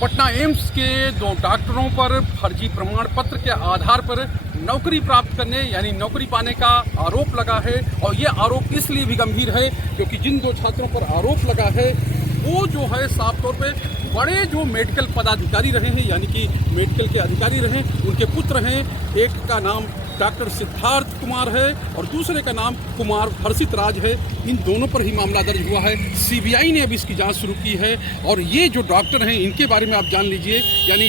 Patna AIIMS के 2 डॉक्टरों पर फर्जी प्रमाण पत्र के आधार पर नौकरी प्राप्त करने यानी नौकरी पाने का आरोप लगा है। और ये आरोप इसलिए भी गंभीर है क्योंकि जिन 2 छात्रों पर आरोप लगा है वो जो है साफ तौर पे बड़े जो मेडिकल पदाधिकारी रहे हैं, यानी कि मेडिकल के अधिकारी रहे, उनके पुत्र हैं। एक का नाम डॉक्टर सिद्धार्थ कुमार है और दूसरे का नाम कुमार हर्षित राज है। इन दोनों पर ही मामला दर्ज हुआ है। सीबीआई ने अब इसकी जांच शुरू की है और ये जो डॉक्टर हैं इनके बारे में आप जान लीजिए। यानी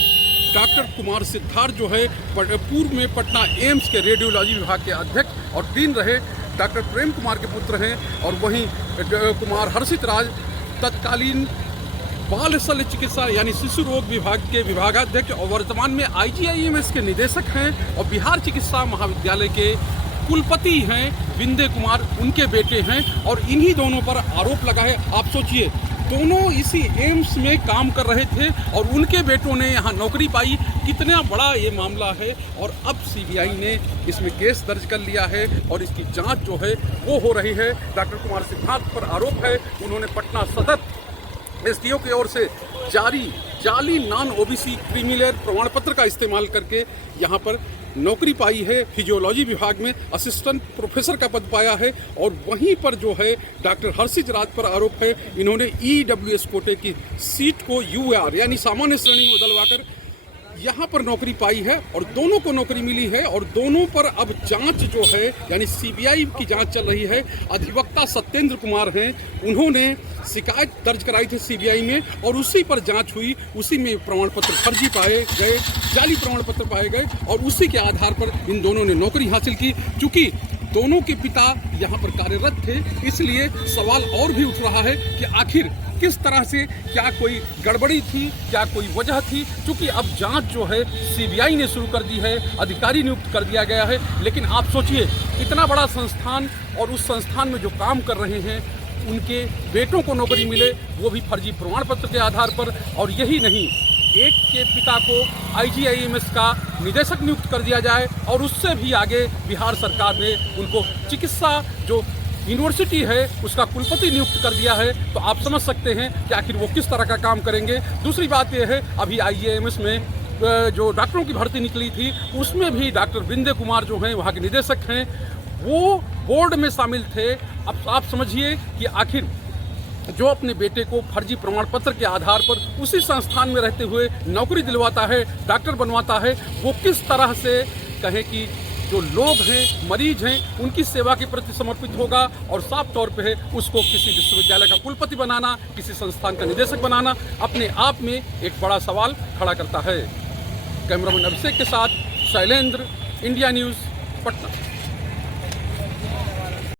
डॉक्टर कुमार सिद्धार्थ जो है पूर्व में पटना एम्स के रेडियोलॉजी विभाग के अध्यक्ष और डीन रहे, डॉक्टर प्रेम कुमार के पुत्र हैं। और वहीं कुमार हर्षित राज तत्कालीन बाल शल्य चिकित्सा यानी शिशु रोग विभाग के विभागाध्यक्ष और वर्तमान में IGIMS के निदेशक हैं और बिहार चिकित्सा महाविद्यालय के कुलपति हैं विंदे कुमार, उनके बेटे हैं। और इन्हीं दोनों पर आरोप लगा है। आप सोचिए, दोनों इसी एम्स में काम कर रहे थे और उनके बेटों ने यहाँ नौकरी पाई। कितना बड़ा ये मामला है और अब सीबीआई ने इसमें केस दर्ज कर लिया है और इसकी जांच जो है वो हो रही है। डॉक्टर कुमार सिद्धार्थ पर आरोप है उन्होंने पटना सदर SDO की ओर से जारी जाली नॉन OBC क्रीमिलेयर प्रमाण पत्र का इस्तेमाल करके यहाँ पर नौकरी पाई है। फिजियोलॉजी विभाग में असिस्टेंट प्रोफेसर का पद पाया है। और वहीं पर जो है डॉक्टर हर्षित राज पर आरोप है, इन्होंने EWS कोटे की सीट को UR यानी सामान्य श्रेणी में बदलवाकर यहाँ पर नौकरी पाई है और दोनों को नौकरी मिली है। और दोनों पर अब जांच जो है यानी सीबीआई की जांच चल रही है। अधिवक्ता सत्येंद्र कुमार हैं, उन्होंने शिकायत दर्ज कराई थी सीबीआई में और उसी पर जांच हुई। उसी में प्रमाण पत्र फर्जी पाए गए, जाली प्रमाण पत्र पाए गए और उसी के आधार पर इन दोनों ने नौकरी हासिल की। चूँकि दोनों के पिता यहाँ पर कार्यरत थे, इसलिए सवाल और भी उठ रहा है कि आखिर किस तरह से, क्या कोई गड़बड़ी थी, क्या कोई वजह थी। क्योंकि अब जांच जो है सीबीआई ने शुरू कर दी है, अधिकारी नियुक्त कर दिया गया है। लेकिन आप सोचिए, इतना बड़ा संस्थान और उस संस्थान में जो काम कर रहे हैं उनके बेटों को नौकरी मिले, वो भी फर्जी प्रमाण पत्र के आधार पर। और यही नहीं, एक के पिता को IGIMS का निदेशक नियुक्त कर दिया जाए और उससे भी आगे बिहार सरकार ने उनको चिकित्सा जो यूनिवर्सिटी है उसका कुलपति नियुक्त कर दिया है। तो आप समझ सकते हैं कि आखिर वो किस तरह का काम करेंगे। दूसरी बात यह है, अभी IGIMS में जो डॉक्टरों की भर्ती निकली थी उसमें भी डॉक्टर विंदे कुमार जो हैं वहाँ के निदेशक हैं, वो बोर्ड में शामिल थे। अब आप समझिए कि आखिर जो अपने बेटे को फर्जी प्रमाण पत्र के आधार पर उसी संस्थान में रहते हुए नौकरी दिलवाता है, डॉक्टर बनवाता है, वो किस तरह से कहें कि जो लोग हैं, मरीज हैं, उनकी सेवा के प्रति समर्पित होगा। और साफ तौर पे है उसको किसी विश्वविद्यालय का कुलपति बनाना, किसी संस्थान का निदेशक बनाना अपने आप में एक बड़ा सवाल खड़ा करता है। कैमरामैन अभिषेक के साथ शैलेंद्र, इंडिया न्यूज़, पटना।